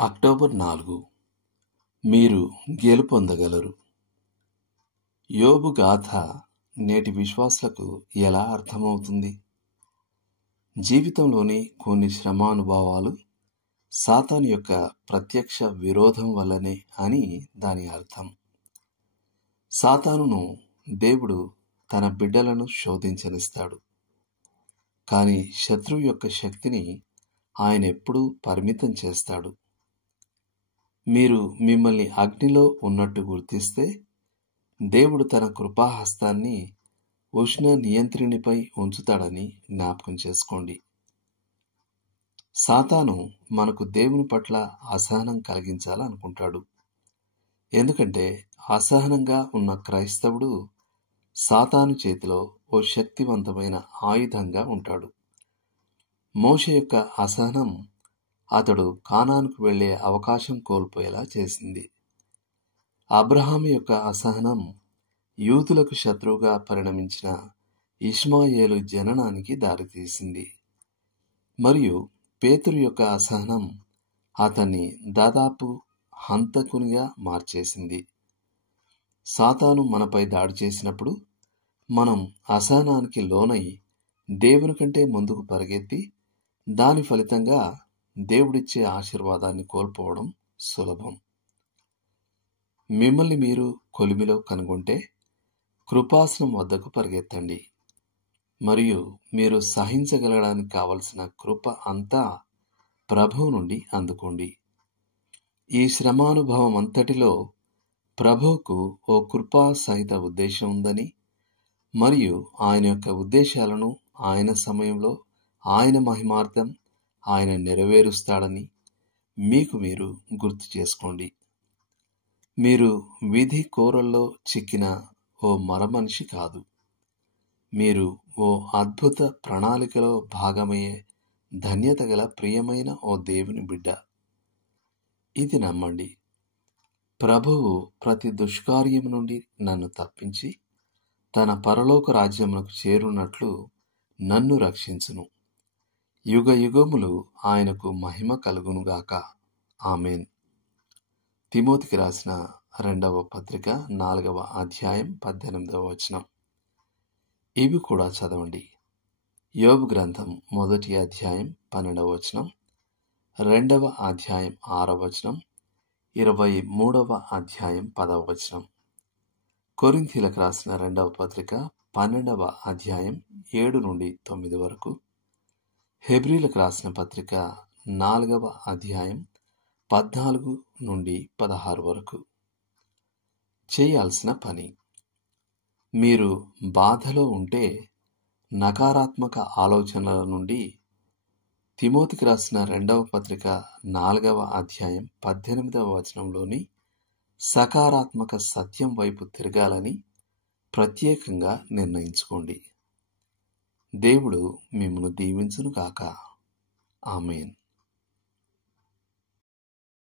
October 4 మీరు గెలుపొందగలరు. యోబు గాథ నేటి విశ్వాసులకు ఎలా అర్థమవుతుంది? జీవితంలోని కొన్ని శ్రమానుభవాలు సాతాను యొక్క ప్రత్యక్ష విరోధం వల్లనే అని దాని అర్థం. సాతానును దేవుడు తన బిడ్డలను శోధించనిస్తాడు, కానీ శత్రువు యొక్క శక్తిని ఆయన ఎప్పుడూ పరిమితం చేస్తాడు. మీరు మిమ్మల్ని అగ్నిలో ఉన్నట్టు గుర్తిస్తే దేవుడు తన కృపాహస్తాన్ని ఉష్ణ నియంత్రణపై ఉంచుతాడని జ్ఞాపకం చేసుకోండి. సాతాను మనకు దేవుని పట్ల అసహనం కలిగించాలనుకుంటాడు. ఎందుకంటే అసహనంగా ఉన్న క్రైస్తవుడు సాతాను చేతిలో ఓ శక్తివంతమైన ఆయుధంగా ఉంటాడు. మోషే యొక్క అసహనం అతడు కానానుకు వెళ్లే అవకాశం కోల్పోయేలా చేసింది. అబ్రహాము యొక్క అసహనం యూదులకు శత్రువుగా పరిణమించిన ఇష్మాయేలు జననానికి దారితీసింది. మరియు పేతురు యొక్క అసహనం అతన్ని దాదాపు హంతకునిగా మార్చేసింది. సాతాను మనపై దాడి చేసినప్పుడు మనం అసహనానికి లోనై దేవుని కంటే ముందుకు పరిగెత్తి దాని ఫలితంగా దేవుడిచ్చే ఆశీర్వాదాన్ని కోల్పోవడం సులభం. మిమ్మల్ని మీరు కొలిమిలో కనుగొంటే కృపాసనం వద్దకు పరిగెత్తండి మరియు మీరు సహించగలగడానికి కావలసిన కృప అంతా ప్రభువు నుండి అందుకోండి. ఈ శ్రమానుభవం అంతటిలో ప్రభువుకు ఓ కృపా సహిత ఉద్దేశం ఉందని మరియు ఆయన యొక్క ఉద్దేశాలను ఆయన సమయంలో ఆయన మహిమార్థం ఆయన నెరవేరుస్తాడని మీకు మీరు గుర్తు చేసుకోండి. మీరు విధి కోరల్లో చిక్కిన ఓ మరమనిషి కాదు. మీరు ఓ అద్భుత ప్రణాళికలో భాగమయ్యే ధన్యత గల ప్రియమైన ఓ దేవుని బిడ్డ. ఇది నమ్మండి. ప్రభువు ప్రతి దుష్కార్యం నుండి నన్ను తప్పించి తన పరలోక రాజ్యమునకు చేరున్నట్లు నన్ను రక్షించును. యుగ యుగములు ఆయనకు మహిమ కలుగునుగాక. ఆమేన్. తిమోతికి రాసిన 2వ పత్రిక 4వ అధ్యాయం 18వ వచనం. ఇవి కూడా చదవండి. యోబు గ్రంథం 1వ అధ్యాయం 12వ వచనం, 2వ అధ్యాయం 6వ వచనం, 23వ అధ్యాయం 10వ వచనం. కొరింథీలకు రాసిన 2వ పత్రిక 12వ అధ్యాయం 7 నుండి 9 వరకు. హెబ్రీలకు రాసిన పత్రిక 4వ అధ్యాయం 14 నుండి 16 వరకు. చేయాల్సిన పని: మీరు బాధలో ఉంటే నకారాత్మక ఆలోచనల నుండి తిమోతికి రాసిన 2వ పత్రిక 4వ అధ్యాయం 18వ వచనంలోని సకారాత్మక సత్యం వైపు తిరగాలని ప్రత్యేకంగా నిర్ణయించుకోండి. దేవుడు మిమ్మల్ని దీవించును గాక. ఆమేన్.